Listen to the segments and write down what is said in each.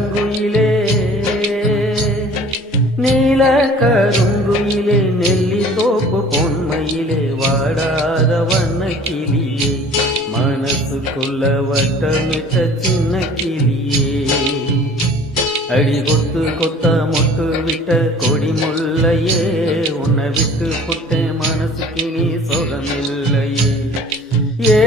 கருங்குயிலே நீல கருங்குயிலே நெல்லி தோப்பு பொன்மையிலே வாடாத வண்ண கிளியே மனசுக்குள்ள வட்டமிட்ட சின்ன கிளியே அடி கொத்து கொத்த மொட்டு விட்ட கொடி முல்லையே உன்னை விட்டு புட்டேன் மனசுக்கு நீ சுகமில்லையே ஏ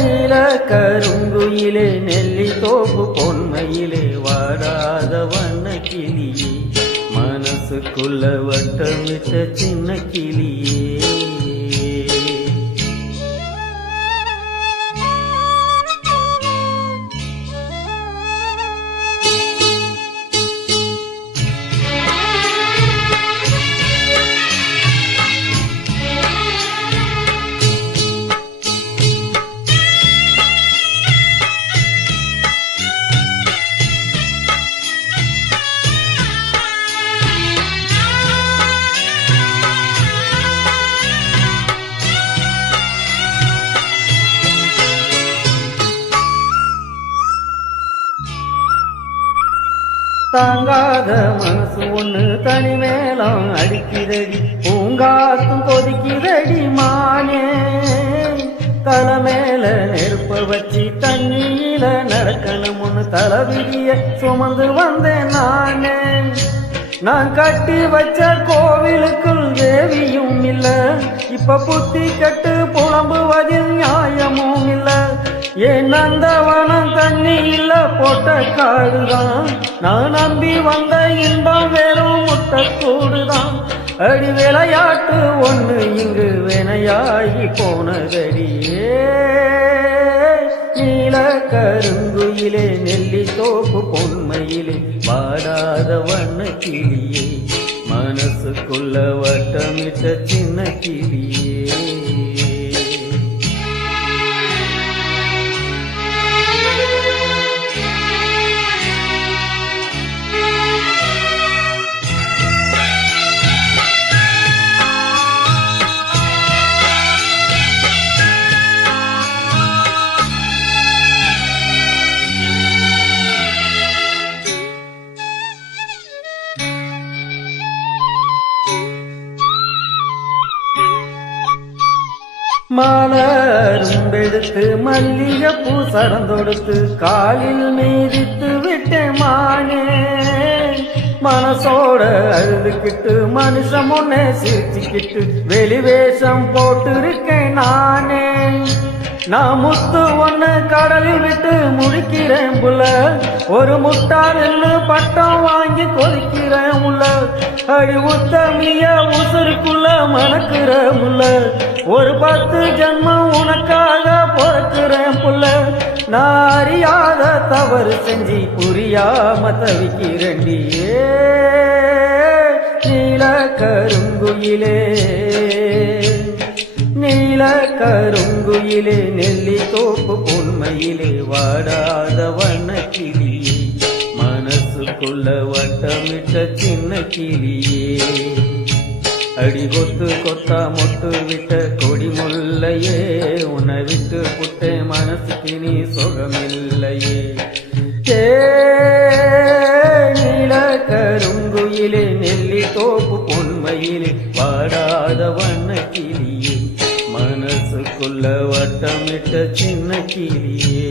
நீல கருங்குயிலே நெல்லி தோப்பு பொன்மையிலே வாடாத வண்ண கிளியே மனசுக்குள்ள வட்டமிட்ட சின்ன கிளியே தாங்காத மனசு ஒண்ணு தனிமேலம் அடிக்கிறடி பூங்காத்தும் கொதிக்கிறடி மானே தலை மேல நெருப்ப வச்சு தண்ணியில நடக்கணும்னு தலைவிதிய சுமந்து வந்தேன் நானே நான் கட்டி வச்ச கோவிலுக்குள் தேவியும் இல்ல இப்ப புத்தி கட்டு புலம்புவதில் நியாயமும் இல்ல ஏன் நந்தவனம் தண்ணி இல்ல போட்ட காடுதான் நான் நம்பி வந்த இன்பம் வெறும் முட்டக்கூடுதான் அடி விளையாட்டு ஒண்ணு இங்கு வினையாகி போனதடியே நீல கருங்குயிலே நெல்லி தோப்பு பொன்மையிலே வாடாத வண்ண கிளியே மனசுக்குள்ள வட்டமிட்ட சின்ன கிளியே மலரும்பெடுத்து மல்லிகை பூ சடந்தொடுத்து காலில் மீதித்து விட்டேன் மானே மனசோட அழுதுகிட்டு மனுஷன் முன்னே சிரிச்சுக்கிட்டு வெளிவேஷம் போட்டு இருக்கேன் நானே நான் முத்து ஒண்ணு கடலில் விட்டு முழிக்கிறேன் புள்ள ஒரு முட்டாளு பட்டம் வாங்கி கொதிக்கிறேன் முள்ள அடி உத்தமிய உசுருக்குள்ள மணக்கிற முள்ள ஒரு 10 ஜன்மம் உனக்காக பொறுக்கிறேன் புள்ள நான் அறியாத தவறு செஞ்சு புரியாம தவிக்கிறேண்டியே நீல கருங்குயிலே நீல கருங்குயிலே நெல்லி தோப்பு பொன்மையிலே வாடாத வண்ண கிளியே மனசுக்குள்ள வட்டமிட்ட சின்ன கிளியே அடி கொத்து கொத்தா மொட்டு விட்ட கொடி முல்லையே உன்னை விட்டு புட்டே மனசுக்கு நீ சுகமில்லையே நீல கருங்குயிலே நெல்லி தோப்பு பொன்மையிலே வாடாத வண்ண கிளியே மனசுக்குள்ள வட்டமிட்ட சின்ன கிளியே